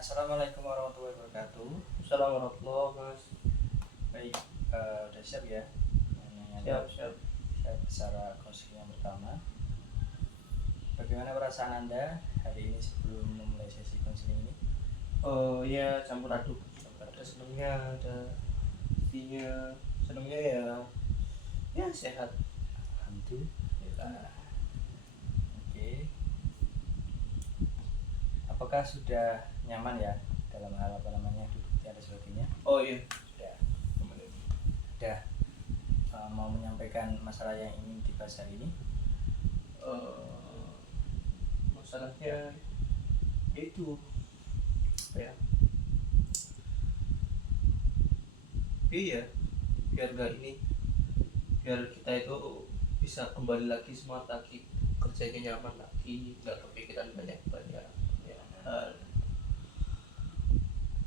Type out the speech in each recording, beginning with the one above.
Assalamualaikum warahmatullahi wabarakatuh. Assalamualaikum warahmatullahi mas. Baik, udah siap ya? Siap siap. Siap secara counseling yang pertama. Bagaimana perasaan Anda hari ini sebelum memulai sesi counseling ini? Oh ya, campur aduk. Ada senangnya, ada sedihnya. Senangnya ya sehat. Alhamdulillah. Oke. Apakah sudah nyaman ya dalam hal duduk di atas sebagainya? Oh iya. Sudah. Sudah mau menyampaikan masalah yang ingin dibahas hari ini? Masalahnya itu apa ya? Iya, biar biar kita itu bisa kembali lagi semangat lagi, kerjanya nyaman lagi, nggak kepikiran banyak ya.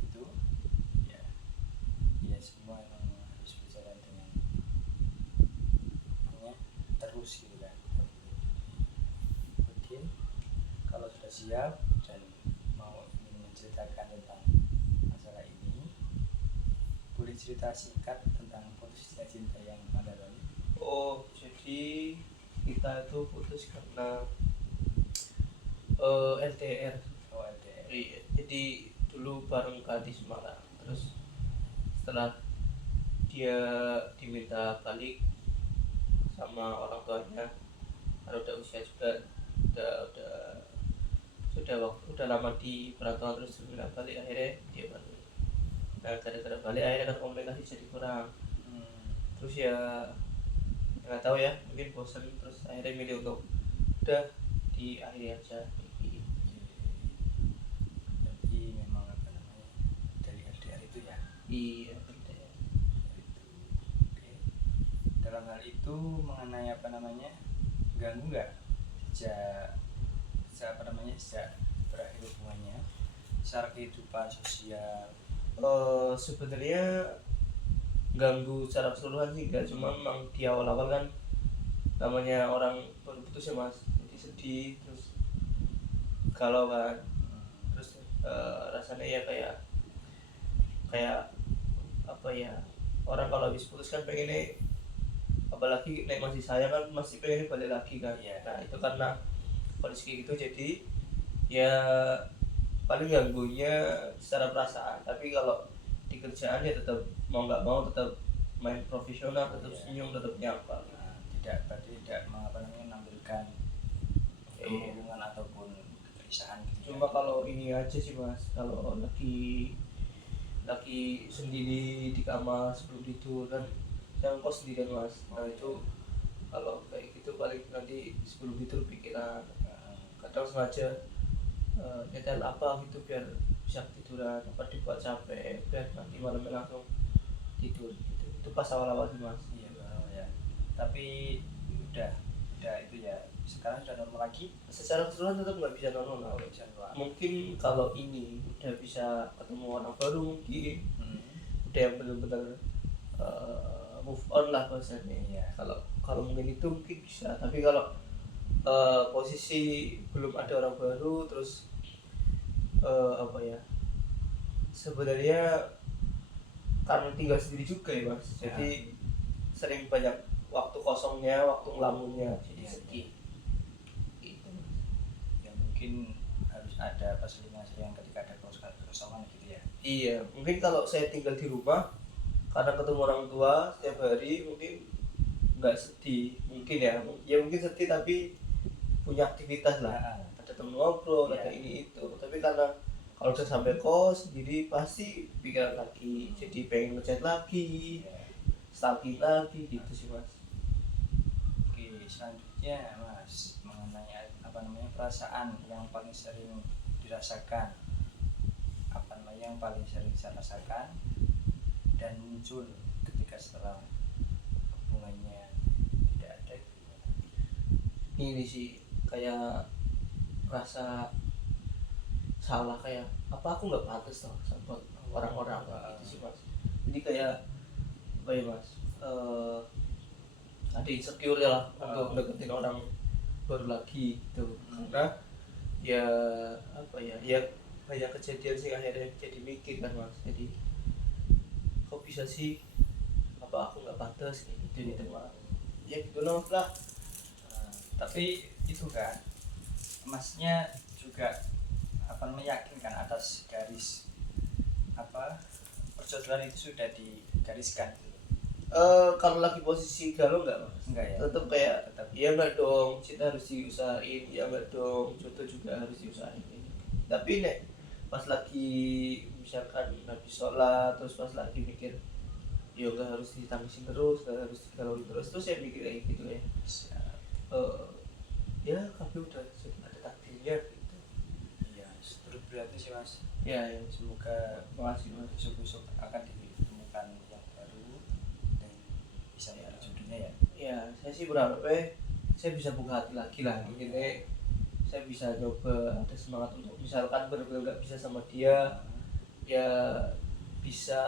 Itu ya, ya semua emang harus berjalan dengan terus gitu kan. Oke, kalau sudah siap dan mau ingin menceritakan tentang masalah ini, boleh cerita singkat tentang putus cinta yang Anda lalui? Oh, jadi kita itu putus karena LDR. Oh, LDR. Iya, jadi dulu bareng di Semarang, terus setelah dia diminta balik sama orang tuanya karena udah usia juga udah lama di perantauan, terus diminta balik, akhirnya dia balik. Nah, gara-gara balik akhirnya kan komunikasi jadi kurang. Terus ya nggak tahu ya, mungkin bosan, terus akhirnya milih untuk udah diakhiri aja. Jadi memang dari LDR itu ya? Iya, LDR. Oke. Dalam hal itu mengenai ganggu nggak sejak berakhir hubungannya secara kehidupan sosial? Sebenarnya ganggu secara keseluruhan sih enggak, cuma memang di awal-awal kan namanya orang baru putus ya mas, jadi sedih, terus galau kan, terus rasanya ya kayak apa ya, orang kalau habis putus kan pengennya, apalagi nek masih sayang kan masih pengen balik lagi kan. Nah itu karena kondisi kayak gitu, jadi ya paling ganggunya secara perasaan, tapi kalau di kerjaan ya tetap mau nggak mau tetap main profesional, tetap senyum, tetap nyapa. Berarti tidak menampilkan hubungan ataupun kegelisahan gitu. Cuma kalau ini aja sih mas, kalau lagi sendiri di kamar sebelum tidur kan, saya kos sendiri kan mas. Nah itu kalau kayak gitu paling nanti sebelum tidur pikiran, kadang sengaja nyetel apa gitu biar bisa tiduran, apa dibuat capek biar nanti malamnya langsung tidur gitu. Itu pas awal-awal sih mas. Iya ya. Tapi udah itu ya, sekarang sudah normal lagi? Secara keseluruhan tetap nggak bisa normal. Mungkin kalau ini udah bisa ketemu orang baru, mungkin udah yang benar-benar move on lah bahasanya. Iya. Kalau mungkin itu mungkin bisa, tapi kalau posisi belum ada orang baru, terus apa ya, sebenarnya karena tinggal sendiri juga ya mas, jadi sering banyak waktu kosongnya, waktu ngelamunnya, jadi sedih gitu. Ya mungkin harus ada perselingan ketika ada kekosongan gitu ya. Iya, mungkin kalau saya tinggal di rumah karena ketemu orang tua setiap hari, mungkin nggak sedih, mungkin ya mungkin sedih tapi punya aktivitas lah, ada temen ngobrol, ada ini itu. Tapi karena kalau udah sampai kos sendiri pasti pikiran lagi, jadi pengen ngechat lagi, stalking lagi gitu sih mas. Oke, selanjutnya mas, mengenai perasaan yang paling sering dirasakan, yang paling sering saya rasakan dan muncul ketika setelah hubungannya tidak ada. Ini sih kayak rasa salah, kayak apa aku nggak pantas toh sama orang-orang gitu sih mas. Jadi kayak apa ya mas, ada insecure ya lah untuk deketin orang baru lagi gitu. Karena ya apa ya, banyak kejadian sih akhirnya jadi mikir kan mas, jadi kok bisa sih, apa aku nggak pantas kayak gitu nih teman ya gitu loh lah. Tapi itu kan masnya juga apa meyakinkan atas garis apa perjodohan itu sudah digariskan gitu. Kalau lagi posisi galau nggak mas? Enggak ya? Tetap kayak Tetap. ya nggak dong, cinta harus diusahain, ya nggak dong, jodoh juga harus diusahain. Tapi nek pas lagi misalkan habis sholat terus pas lagi mikir ya nggak harus ditangisin terus, nggak harus digalauin terus saya mikir kayak gitu ya. Ya tapi udah ada takdirnya gitu. Iya, terus berarti sih mas. Ya ya Semoga makasih mas. besok-besok akan ditemukan yang baru dan bisa menjadi jodohnya ya. Ya saya sih berharap saya bisa buka hati lagi lah mungkin saya bisa coba ada semangat untuk misalkan benar-benar nggak bisa sama dia ya bisa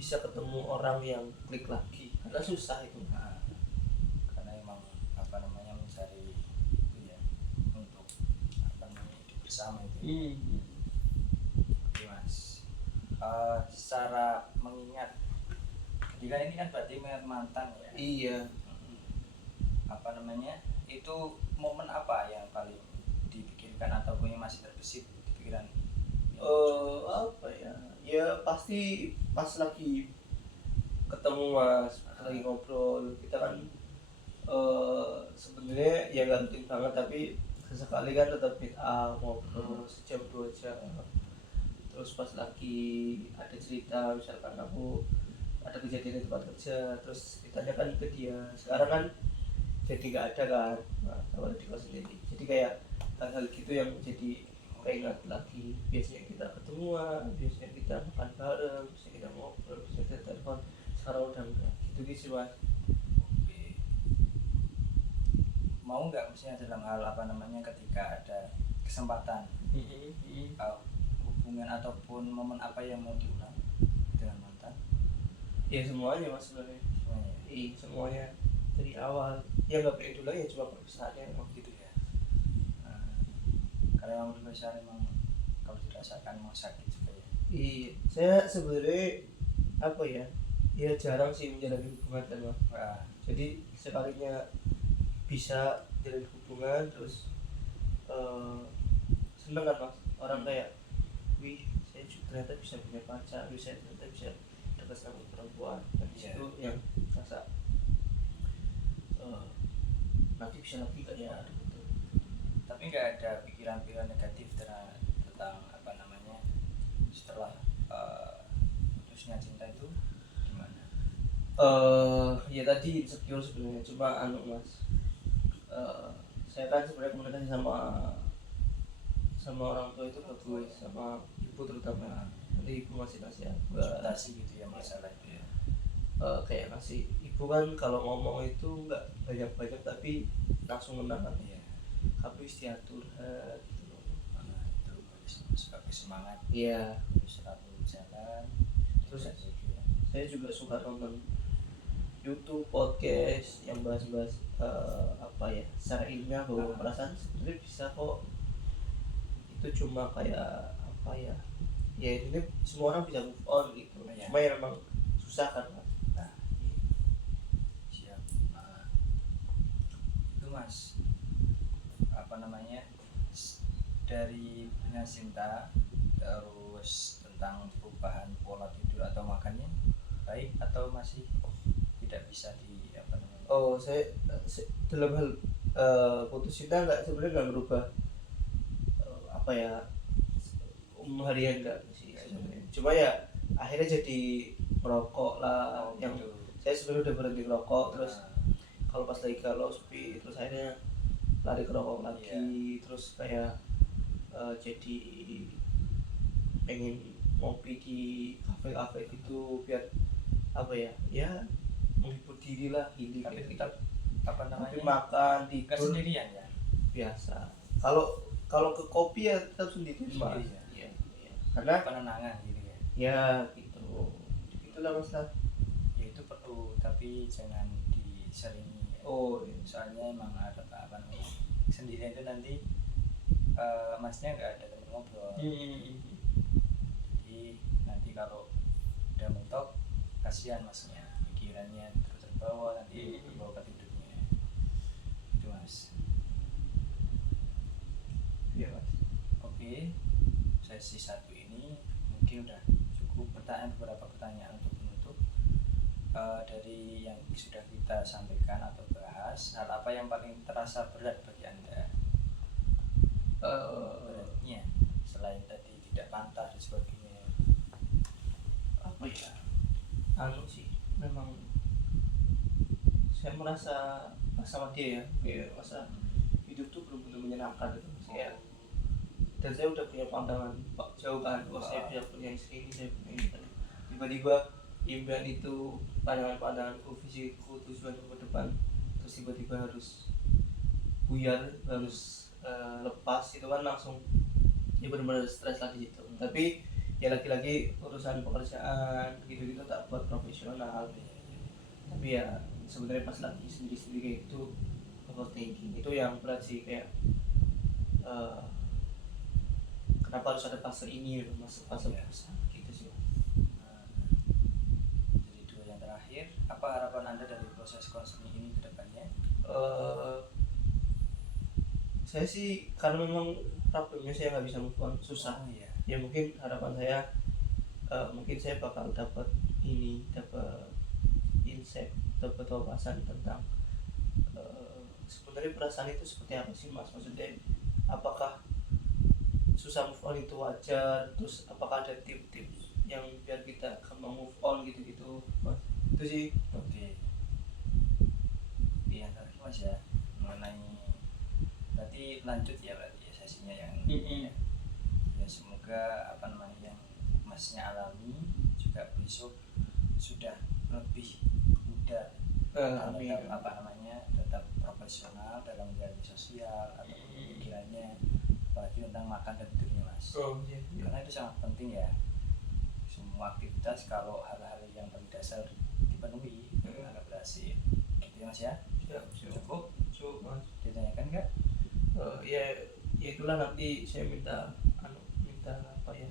ketemu orang yang klik lagi karena susah itu. Nah, karena emang apa namanya mencari itu ya untuk apa namanya hidup bersama itu. Oke mas. Secara mengingat ketika ini kan berarti mengingat mantan ya. Iya. Apa namanya itu momen apa yang paling dipikirkan ataupun yang masih terbesit di pikiran? Apa ya? Ya pasti pas lagi ketemu mas, pas lagi ngobrol kita kan sebenarnya ya nggak rutin banget tapi sesekali kan tetap meet up ngobrol sejam 2 jam. Terus pas lagi ada cerita misalkan aku ada kejadian di tempat kerja terus ditanyakan ke dia, sekarang kan jadi nggak ada kan, nah, kalau di kelas sendiri jadi kayak hal-hal gitu yang jadi keingat lagi. Biasanya kita ketemuan, biasanya kita makan bareng, biasanya kita ngobrol, biasanya kita telepon, sekarang udah enggak gitu sih mas. Mau nggak misalnya dalam hal apa namanya ketika ada kesempatan hubungan ataupun momen apa yang mau diulang dengan mantan? Ya semuanya mas sebenarnya. Semuanya. Semuanya dari awal ya nggak pengen dulu ya cuma perpisahannya emang Gitu ya. Karena yang besar emang kalau dirasakan emang sakit juga ya. Iya, saya sebenarnya apa ya jarang sih menjalani hubungan kan mas. Jadi sekalinya bisa jalin hubungan terus seneng kan mas, orang kayak wih saya ternyata bisa punya pacar, saya ternyata bisa dekat sama perempuan dan itu yang rasa nanti bisa lagi gak ya gitu. Tapi nggak ada pikiran-pikiran negatif tentang apa namanya setelah putusnya cinta itu gimana? Ya tadi insecure sebenarnya, cuma mas saya kan sebenarnya komunikasi sama orang tua itu bagus, sama ibu terutama. Nanti ibu masih nasihat konsultasi gitu ya masalah itu ya. Kayak ngasih ibu kan kalau ngomong itu nggak banyak-banyak tapi langsung menang Iya. tapi istiatur gitu loh. Itu sebagai semangat. Iya. Satu jalan. Terus saya juga suka nonton YouTube, podcast yang bahas-bahas apa ya secara ilmiah bahwa perasaan sebenarnya bisa kok, itu cuma kayak apa ya ini semua orang bisa move on gitu. Cuma ya memang susah kan mas. Siap. Itu mas apa namanya dari Bina Sinta terus tentang perubahan pola tidur atau makannya baik atau masih tidak bisa di apa namanya? Saya dalam hal putus cinta sebenarnya nggak merubah apa ya harian nggak sih sebenarnya. Cuma ya akhirnya jadi merokok lah yang gitu. Saya sebenarnya udah berhenti merokok terus kalau pas lagi galau sepi terus akhirnya lari ke rokok lagi. Terus kayak jadi pengen ngopi di kafe-kafe gitu biar apa ya menghibur diri lah ini. Tapi tetap apa namanya makan tidur tidur sendirian ya biasa. Kalau ke kopi ya tetap sendiri mas. Iya. Karena penenangan gitu ya. Ya gitu. Itulah mas lah. Ya itu perlu tapi jangan diseringi ya. Iya. Soalnya emang ada apa namanya sendirian itu nanti masnya nggak ada teman ngobrol-ngobrol. Jadi nanti kalau udah mentok kasihan masnya, pikirannya terus terbawa nanti terbawa ke tidurnya itu mas. Iya mas. Oke, sesi 1 ini mungkin udah cukup beberapa pertanyaan untuk menutup. Dari yang sudah kita sampaikan atau bahas, hal apa yang paling terasa berat bagi anda? Beratnya selain tadi tidak pantas dan sebagainya. Apa ya, sih memang saya merasa sama dia ya, kayak masa hidup tuh belum benar menyenangkan gitu mas. Kayak, dan saya udah punya pandangan jauh kan, saya bisa punya istri ini, saya punya ini kan. Tiba-tiba impian itu, pandangan-pandanganku, visiku, tujuanku ke depan, terus tiba-tiba harus buyar, harus lepas, itu kan langsung ya benar-benar stres lagi gitu. Tapi ya lagi-lagi urusan pekerjaan gitu-gitu tak buat profesional. Tapi ya sebenarnya pas lagi sendiri-sendiri kayak itu overthinking itu yang berat sih, kayak kenapa harus ada fase ini gitu, masuk fase besar gitu sih. Jadi 2 yang terakhir, apa harapan anda dari proses konseling ini ke depannya? Saya sih karena memang problemnya saya nggak bisa move on, susah. Iya. Ya mungkin harapan saya mungkin saya bakal dapat insight, dapat wawasan tentang sebenarnya perasaan itu seperti apa sih mas, maksudnya apakah susah move on itu wajar, terus apakah ada tips-tips yang biar kita gampang move on gitu-gitu mas, itu sih. Oke. Yang terakhir mas ya, mengenai berarti lanjut ya sesinya yang ini ya. Ya semoga apa namanya yang masnya alami juga besok sudah lebih mudah dalam apa namanya tetap profesional dalam menjalani sosial atau pikirannya, apalagi tentang makan dan tidurnya mas. Iya. Karena itu sangat penting ya, semua aktivitas kalau hal-hal yang paling dasar dipenuhi akan berhasil gitu ya mas ya. Cukup mas, ditanyakan nggak? Ya itulah, nanti saya minta apa ya,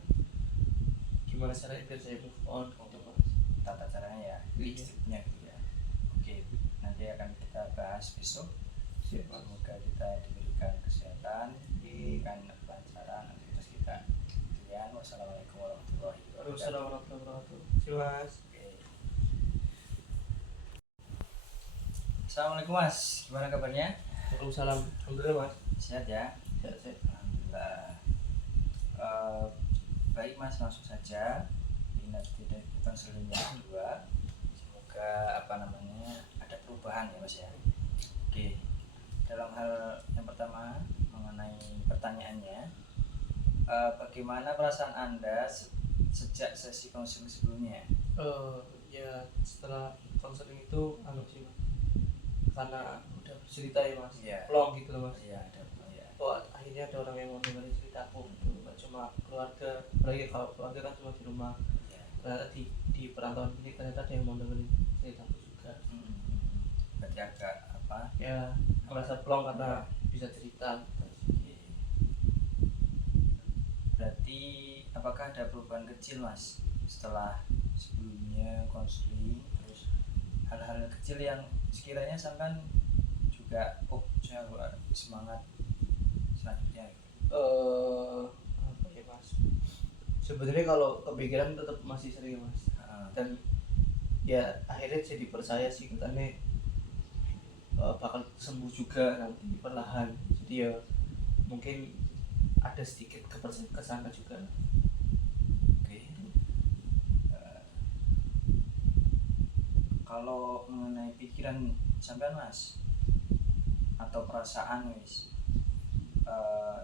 gimana caranya biar saya move on gitu mas, Tata caranya ya, stepnya gitu ya. Oke, nanti akan kita bahas besok. Semoga kita diberikan kesehatan, diberikan kelancaran aktivitas kita. Sekian, wassalamualaikum warahmatullahi wabarakatuh. Terima kasih mas. Assalamualaikum mas, gimana kabarnya? Waalaikumsalam. Alhamdulillah mas. Sehat ya? Sehat. Alhamdulillah. Baik mas, langsung saja. Ini tidak konseling yang kedua. Semoga apa namanya ada perubahan ya mas ya. Oke. Dalam hal yang pertama mengenai pertanyaannya, bagaimana perasaan anda sejak sesi konseling sebelumnya? Ya setelah konseling itu sih mas, karena udah bercerita ya mas, plong gitu loh mas. Iya, ada ya. Akhirnya ada orang yang mau dengerin ceritaku gitu, nggak cuma keluarga, apalagi kalau keluarga kan cuma di rumah. Ternyata di perantauan ini ternyata ada yang mau dengerin ceritaku juga. Berarti agak apa ya, merasa plong karena bisa cerita. Berarti apakah ada perubahan kecil mas setelah sebelumnya konseling, terus hal-hal kecil yang sekiranya sampai juga saya semangat selanjutnya gitu. Apa ya mas, sebenarnya kalau kepikiran tetap masih sering mas, dan ya akhirnya jadi percaya sih katanya bakal sembuh juga nanti perlahan. Jadi ya mungkin ada sedikit kepercayaan kesana juga. Oke. Kalau mengenai pikiran sampean mas atau perasaan wis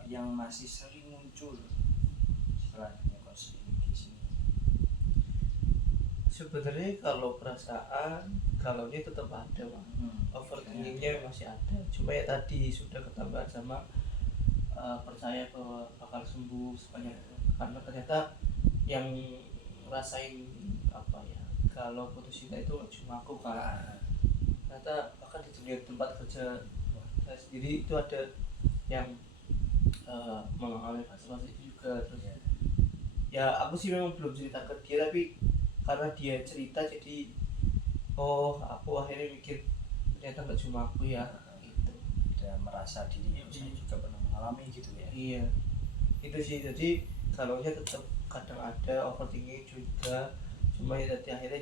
yang masih sering muncul setelah konseling di sini, sebenarnya kalau perasaan kalau ini tetap ada mas, overthinkingnya masih ada, cuma ya tadi sudah ketambahan sama percaya bahwa bakal sembuh sebanyak itu, karena ternyata yang ngerasain apa ya, kalau putus cinta itu cuma aku kan, ternyata bahkan di dunia tempat kerja saya sendiri itu ada yang mengalami fase-fase itu juga. juga. Terus Iya. ya aku sih memang belum cerita ke dia, tapi karena dia cerita jadi aku akhirnya mikir ternyata nggak cuma aku ya gitu. Dan merasa diri saya juga pernah mengalami gitu ya. Iya, itu sih. Jadi galaunya tetap kadang ada, overthinking juga, cuma ya tadi akhirnya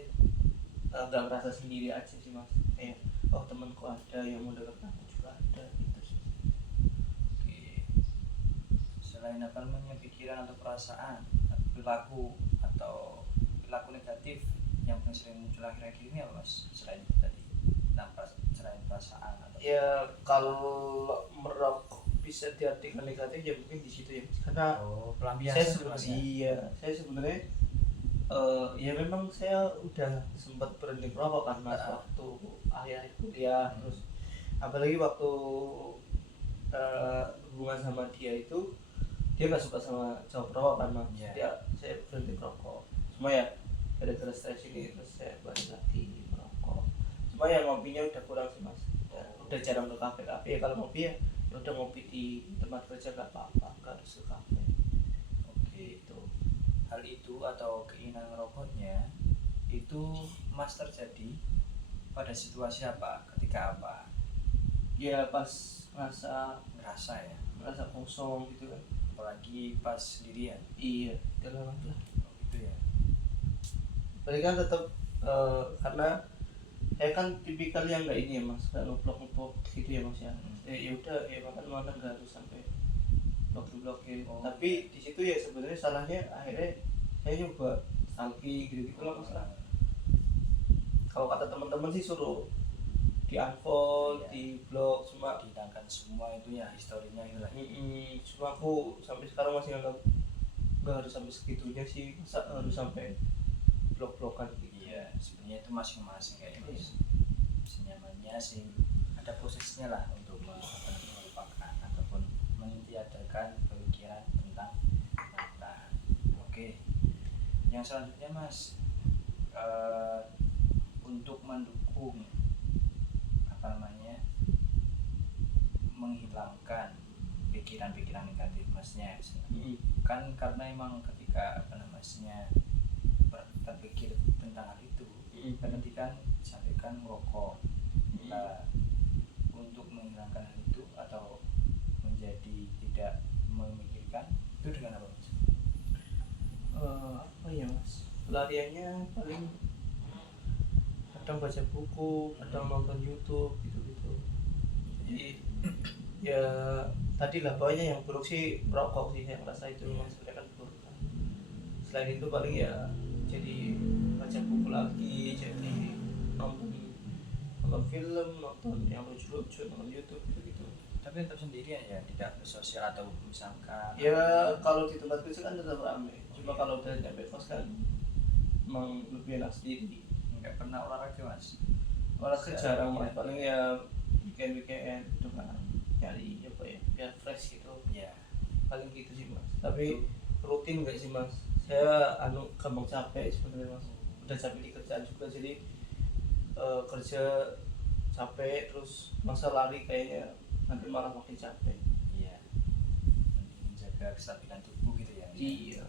nggak ngerasa sendiri aja sih mas, kayak temanku ada yang mau deket aku juga ada gitu sih. Oke. Selain apa namanya pikiran atau perasaan, perilaku atau perilaku negatif yang paling sering muncul akhir-akhir ini apa mas? Selain itu tadi, selain perasaan atau Ya kalau merokok bisa diartikan negatif ya mungkin di situ ya mas, karena pelampiasan saya tuh, Mas, ya? sebenarnya saya sebenarnya ya memang saya udah sempat berhenti merokok kan mas waktu akhir kuliah. Terus apalagi waktu hubungan sama dia itu, dia nggak suka sama cowok perokok kan mas. Saya berhenti merokok, cuma ya gara-gara stres ini terus saya balik lagi merokok. Cuma ya ngopinya udah kurang sih mas, udah jarang ke kafe ya. Kalau ngopi ya udah ngopi di tempat kerja nggak apa-apa, nggak harus ke kafe. Oke. Itu Hal itu atau keinginan merokoknya itu mas terjadi pada situasi apa, ketika apa? ya pas Ngerasa ya, ngerasa kosong gitu kan. apalagi pas sendirian. Iya, dalam lah. Gitu ya. Berarti kan tetap karena saya kan tipikal yang nggak ini ya mas, nggak ngeblok gitu ya mas ya. Ya udah ya makan nggak harus sampai blok-blokir. Tapi di situ ya sebenarnya salahnya akhirnya saya nyoba stalking gitu lah mas. Kalau kata teman-teman sih suruh di unfollow, di blog, cuma dihilangkan semua itu ya, historinya itu lah. Cuma aku sampai sekarang masih nggak harus sampai segitunya sih, masa harus sampai blok-blokan gitu. Iya, sebenarnya itu masing-masing kayak mas. Senyamannya sih ada prosesnya lah untuk melupakan ataupun mentiadakan pemikiran tentang mantan. Oke, yang selanjutnya mas, untuk mendukung apa namanya, menghilangkan pikiran-pikiran negatif masnya kan, karena emang ketika apa namanya terpikir tentang hal itu berarti kan disampaikan merokok. Nah, untuk menghilangkan hal itu atau menjadi tidak memikirkan itu dengan apa mas? Apa ya mas, pelariannya paling kadang baca buku, kadang nonton YouTube gitu. Jadi ya tadi lah pokoknya yang buruk sih merokok sih, saya merasa itu memang sebenarnya kan buruk kan. Selain itu paling ya jadi baca buku lagi, jadi nonton film, nonton yang lucu-lucu, nonton YouTube gitu. Tapi tetap sendirian ya, tidak bersosial atau misalkan Ya kalau di tempat kerja kan tetap ramai, cuma kalau udah nyampe kos kan emang lebih enak sendiri. nggak pernah olahraga mas? Olahraga jarang mas, paling ya weekend itu kan nyari apa ya biar fresh gitu ya, paling gitu sih mas. Tapi rutin nggak sih mas, saya gampang capek sebenarnya mas, udah capek di kerjaan juga, jadi kerja capek terus masa lari kayaknya nanti malah makin capek. iya, menjaga kestabilan tubuh gitu ya. Iya,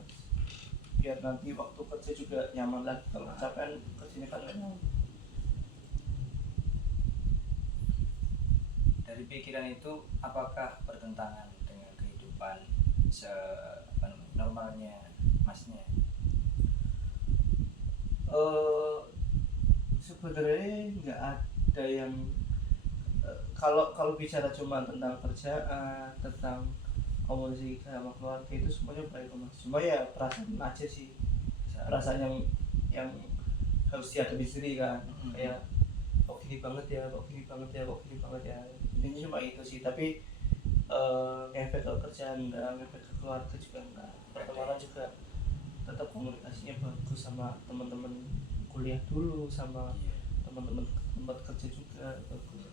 biar nanti waktu kerja juga nyaman lagi. Kalau kecapean kerjanya kan nggak nyaman. Dari pikiran itu apakah bertentangan dengan kehidupan normalnya masnya? Sebenarnya nggak ada yang kalau bicara cuma tentang kerjaan, tentang komunikasi sama keluarga itu semuanya baik mas. Cuma ya perasaan aja sih, perasaan yang harus dihadapi sendiri kan. Kayak kok gini banget ya. Ini cuma itu sih. Tapi ngefek ke kerjaan enggak, ngefek ke keluarga juga enggak. Pertemanan juga tetap komunikasinya bagus sama teman-teman kuliah dulu, sama teman-teman tempat kerja juga bagus.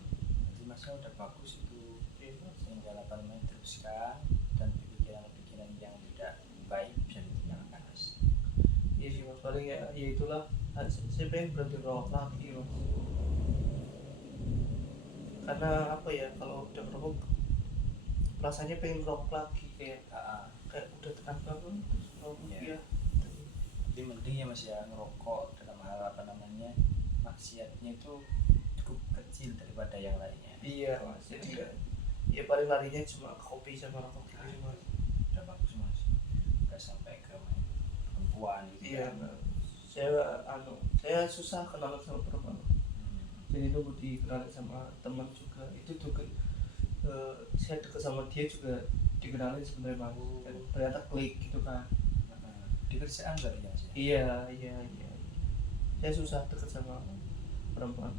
Jadi masnya udah bagus itu, sehingga apa namanya teruskan, dan pikiran-pikiran yang tidak baik bisa ditinggalkan mas. Iya sih mas, paling ya itulah, saya pengen berhenti merokok lagi mas. Karena apa ya, kalau udah merokok rasanya pengen merokok lagi, kayak kayak udah tenang banget terus Iya. ya Jadi mending ya mas ya ngerokok dalam hal apa namanya maksiatnya itu cukup kecil daripada yang lainnya. iya mas, jadi ya paling larinya cuma kopi sama rokok gitu mas. Udah bagus mas, nggak sampai ke main perempuan gitu Iya kan. mas, saya susah kenalan sama perempuan, jadi nunggu dikenalin sama teman juga itu juga saya deket sama dia juga dikenalin sebenarnya mas, dan ternyata klik gitu kan. Di kerjaan berarti ya mas ya. Iya, saya susah deket sama perempuan.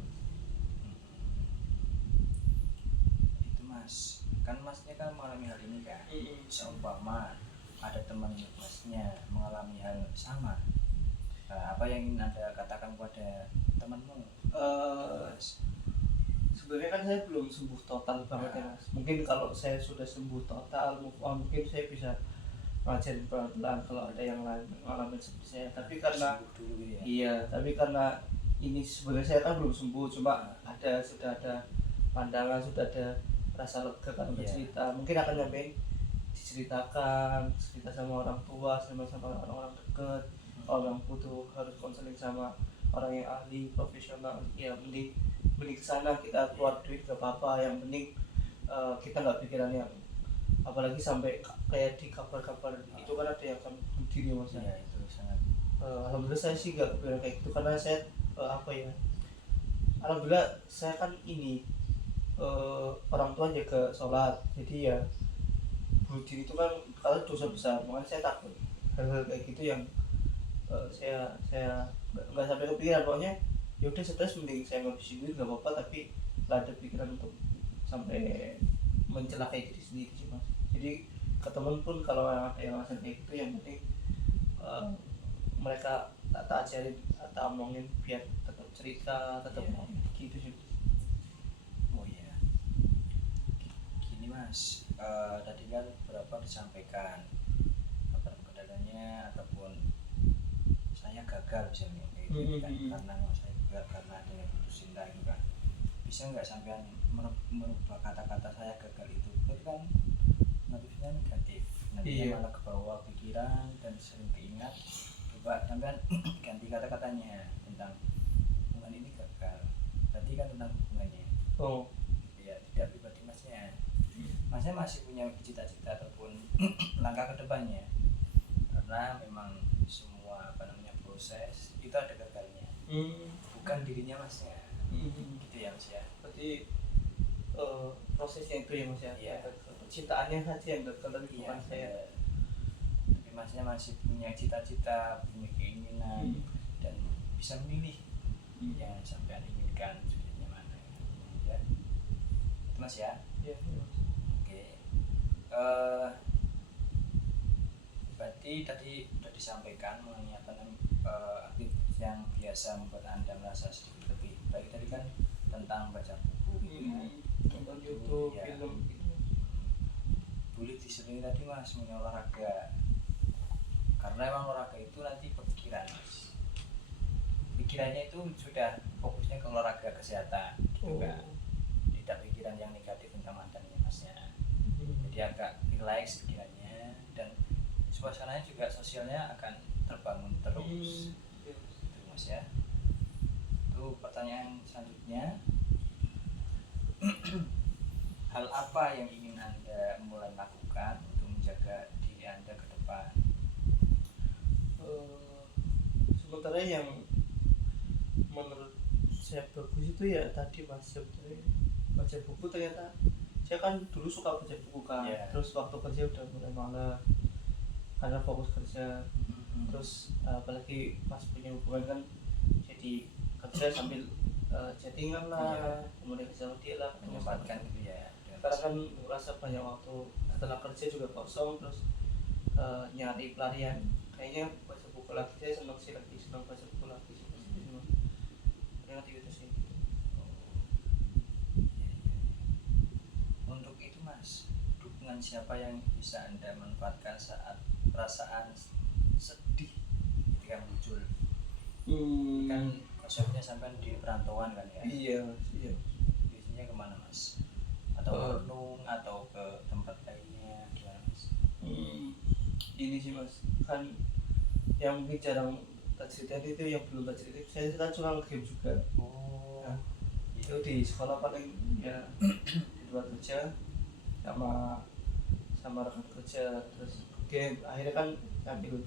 Itu mas, kan masnya kan mengalami hal ini kan. Seumpama ada teman masnya mengalami hal sama, apa yang ingin anda katakan kepada temanmu? Mas. Sebenarnya kan saya belum sembuh total banget ya mas, mungkin kalau saya sudah sembuh total move on mungkin saya bisa ngajarin pelan-pelan kalau ada yang lain mengalami seperti saya, tapi karena Sembuh dulu gitu ya. iya, tapi karena ini sebenarnya saya kan belum sembuh, cuma sudah ada pandangan, sudah ada rasa lega kan Iya. cerita, mungkin akan nyampein diceritakan, cerita sama orang tua, sama orang-orang dekat. Orang butuh harus konseling sama orang yang ahli profesional, ya mending kesana, kita keluar duit gak apa-apa, yang penting kita nggak pikiran yang apalagi sampai kayak di kabar-kabar itu kan ada yang sampai bunuh diri mas. Iya itu sangat. Alhamdulillah saya sih gak kepikiran kayak gitu karena saya apa ya, alhamdulillah saya kan ini orang tua jaga sholat, jadi ya bunuh diri itu kan kalau dosa besar, makanya saya takut hal-hal kayak gitu yang saya nggak sampai kepikiran, pokoknya ya udah stres mending saya ngabisin duit nggak apa-apa, tapi nggak ada pikiran untuk sampai mencelakai diri sendiri sih mas. Jadi ke temen pun kalau ada yang alasan kayak gitu, yang penting mereka tak ajarin tak omongin biar tetap cerita, tetap Iya. ngomong gitu sih. Oh iya. Gini mas, tadi kan berapa disampaikan apa kendalanya ataupun saya gagal misalnya kayak gitu kan, karena saya gagal karena adanya putus cinta itu kan. Bisa nggak sampean merubah kata-kata saya gagal itu kan motifnya negatif, nantinya Iya. malah ke bawah pikiran dan sering keingat. Coba sampean ganti kata-katanya tentang hubungan ini gagal, berarti kan tentang hubungannya. Oh Ya tidak pribadi masnya masih punya cita-cita ataupun langkah ke depannya, karena memang semua apa namanya proses itu ada gagalnya, bukan dirinya masnya. Gitu ya mas ya. berarti prosesnya itu ya mas ya. Iya. Cintaannya saja yang gagal, tapi Iya, bukan saya. tapi masnya masih punya cita-cita, punya keinginan, dan bisa memilih yang sampai inginkan sebenarnya mana ya. Itu mas ya. Iya. Oke. Berarti tadi sudah disampaikan mengenai apa namanya aktivitas yang biasa membuat anda merasa sedikit lebih baik. Tadi kan tentang baca buku gitu ya. Nonton YouTube, Iya. film gitu. Boleh diselingi tadi mas mengenai olahraga, karena emang olahraga itu nanti pikiran mas, pikirannya itu sudah fokusnya ke olahraga kesehatan gitu kan, tidak pikiran yang negatif tentang mantannya masnya. Jadi agak relax pikirannya, dan suasananya juga sosialnya akan terbangun terus. Itu mas ya. Itu pertanyaan selanjutnya. Hal apa yang ingin anda mulai lakukan untuk menjaga diri anda ke depan? Sementara yang menurut saya bagus itu ya tadi mas, sebetulnya baca buku. Ternyata saya kan dulu suka baca buku kan, Yeah. terus waktu kerja udah mulai malas karena fokus kerja. Terus apalagi pas punya hubungan kan jadi kerja sambil chattingan lah, Iya. kemudian sama dia lah, Menyempatkan gitu ya. karena kan merasa banyak waktu setelah kerja juga kosong, terus nyari pelarian, kayaknya baca buku lagi. Saya senang baca buku lagi sih mas. Ternyata itu sih. Untuk itu mas, dukungan siapa yang bisa anda manfaatkan saat perasaan sedih ketika muncul? Kan konsepnya sampai di perantauan kan ya. Iya. Biasanya kemana mas? Atau merenung atau ke tempat lainnya gimana mas? ini sih mas, kan yang mungkin jarang tak ceritain itu, yang belum tak ceritain, saya kan suka game juga. Oh, Nah, itu di sekolah paling ya di luar kerja sama sama rekan kerja terus game, akhirnya kan sambil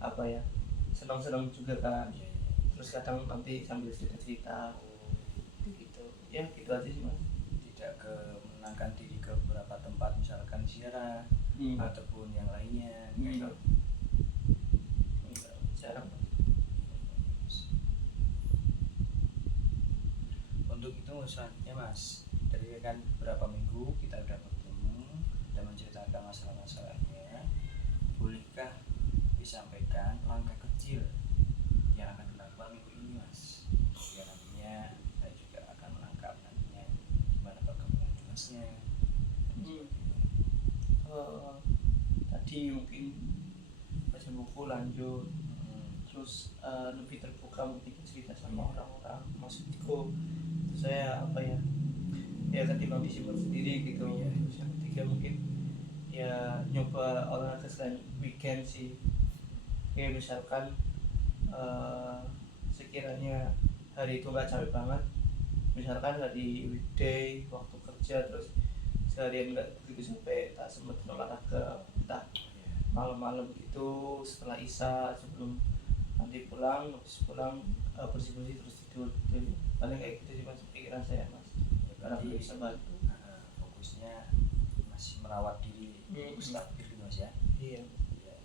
apa ya, senang-senang juga kan, iya, iya. terus kadang nanti sambil cerita-cerita gitu ya, gitu aja sih mas. Tidak ke menenangkan diri ke beberapa tempat misalkan ziarah ataupun yang lainnya kayak Enggak, enggak, jarang. untuk itu selanjutnya mas, dari kan beberapa minggu kita udah bertemu dan menceritakan masalah-masalahnya, bolehkah disampaikan langkah kecil yang akan dilakukan minggu ini mas, ya nantinya saya juga akan menangkap nantinya gimana perkembangan masnya. Eh, Tadi mungkin baca buku lanjut, terus lebih terbuka mungkin cerita sama orang-orang, maksudku saya apa ya, ya ketimbang disimpan sendiri gitu. Iya. Terus yang ketiga mungkin ya nyoba olahraga selain weekend sih, kayak misalkan eh, sekiranya hari itu nggak capek banget, misalkan hari weekday waktu kerja terus seharian nggak begitu capek, tak sempat olahraga, entah malam-malam gitu setelah isya sebelum nanti pulang, habis pulang bersih-bersih terus tidur gitu. Paling kayak gitu sih mas pikiran saya mas, Ya, karena berarti bisa bantu. fokusnya masih merawat diri stabil gitu mas ya. Iya. Ya,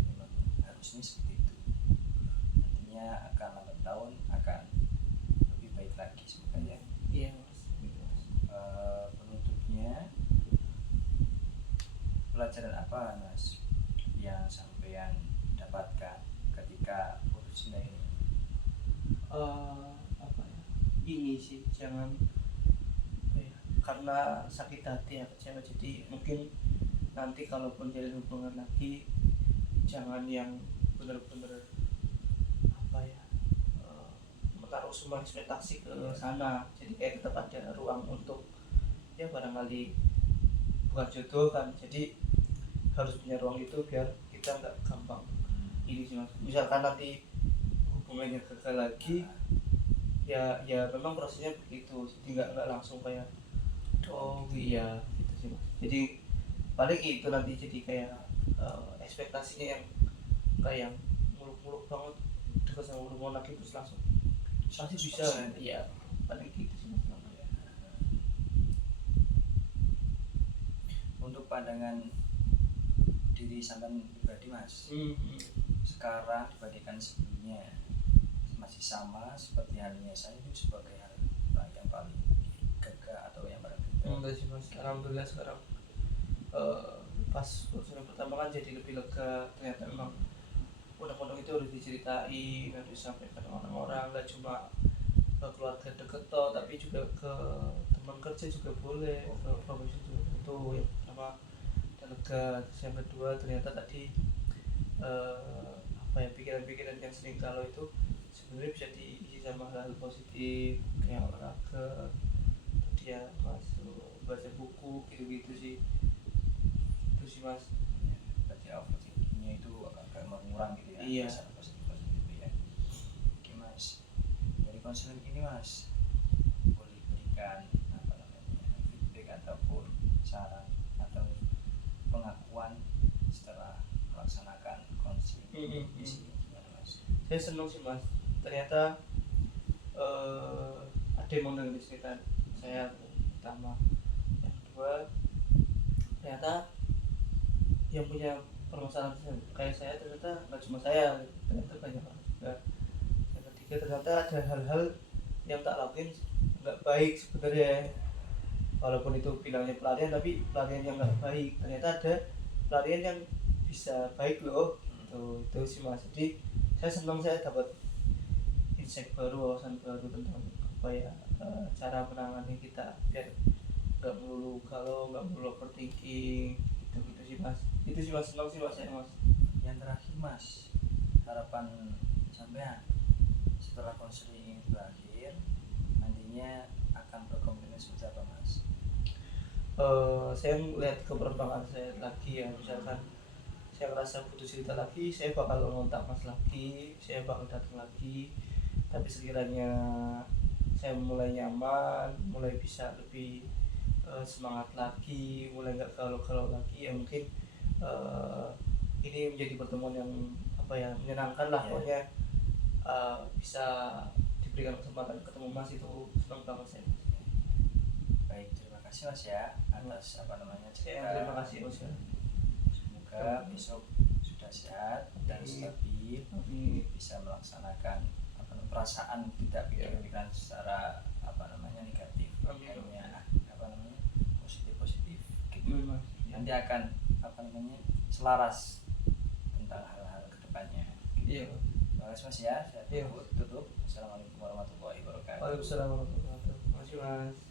memang harusnya seperti itu, nantinya akan lambat tahun akan lebih baik lagi semoga ya. Iya mas, gitu mas. Penutupnya, pelajaran apa mas yang sampean dapatkan ketika putus cinta ini? Apa ya, ini sih jangan apa ya, karena sakit hati ya kecewa, jadi mungkin nanti kalaupun jalin hubungan lagi jangan yang bener-bener apa ya, menaruh semua ekspektasi ke sana, jadi kayak tetap ada ruang untuk ya barangkali bukan jodoh kan, jadi harus punya ruang itu biar kita nggak gampang ini sih mas. Misalkan nanti hubungannya gagal lagi, ya memang prosesnya begitu, jadi nggak langsung kayak oh iya gitu sih mas. Jadi paling itu nanti jadi kayak ekspektasinya yang kayak muluk-muluk banget, dekat sama hubungan lagi terus langsung pasti bisa, ya paling gitu sih mas. Untuk pandangan diri sampean pribadi mas, sekarang dibandingkan sebelumnya masih sama seperti halnya saya itu sebagai orang yang paling gagah atau yang paling gagah? Enggak sih mas, alhamdulillah sekarang pas yang pertama kan jadi lebih lega, ternyata memang undang-undang itu harus diceritain, harus disampaikan ke orang-orang, nggak cuma ke keluarga deket toh, tapi juga ke teman kerja juga boleh, ke profesi juga. Itu yang pertama udah lega. Terus yang kedua ternyata tadi apa ya, pikiran-pikiran yang sering kalau itu sebenarnya bisa diisi sama hal-hal positif kayak olahraga, tadi ya masuk baca buku gitu-gitu sih, itu sih mas. Ya, berarti overthinkingnya itu agak mengurang gitu ya. Iya. Positif itu ya. Oke mas, dari konseling ini mas boleh berikan apa namanya feedback ataupun saran atau pengakuan setelah melaksanakan konseling di sini gimana mas? Saya senang sih mas, ternyata ada yang mau dengerin cerita saya pertama. Yang kedua ternyata yang punya permasalahan kayak saya ternyata nggak cuma saya, ternyata banyak orang juga. Yang ketiga ternyata ada hal-hal yang tak lakuin nggak baik sebenarnya, walaupun itu bilangnya pelarian tapi pelarian yang nggak baik, ternyata ada pelarian yang bisa baik loh. Itu sih mas, jadi saya senang saya dapat insight baru, wawasan baru tentang apa ya, cara menangani kita biar nggak melulu kalau nggak melulu overthinking gitu sih mas. Itu sih mas, senang sih mas saya mas. Yang terakhir mas, harapan sampean setelah konseling ini berakhir nantinya akan berkomitmen seperti apa mas? Saya melihat ke perkembangan saya lagi ya, misalkan saya merasa butuh cerita lagi, saya bakal ngontak Mas lagi, saya bakal datang lagi. Tapi sekiranya saya mulai nyaman, mulai bisa lebih semangat lagi, mulai nggak galau-galau lagi, ya mungkin ini menjadi pertemuan yang apa ya, menyenangkan lah. Iya. Pokoknya bisa diberikan kesempatan ketemu Mas itu senang banget saya. Baik, terima kasih Mas ya atas apa namanya cerita. Terima kasih Mas ya. Semoga besok sudah sehat dan stabil, bisa melaksanakan apa namanya, perasaan tidak pikir-pikiran secara apa namanya negatif, hanya apa namanya positif gitu. Nanti akan apa namanya selaras tentang hal-hal kedepannya. Gitu. Iya. Terima kasih Mas ya. Saya tutup. Assalamualaikum warahmatullahi wabarakatuh. Waalaikumsalam warahmatullahi wabarakatuh. Terima kasih Mas.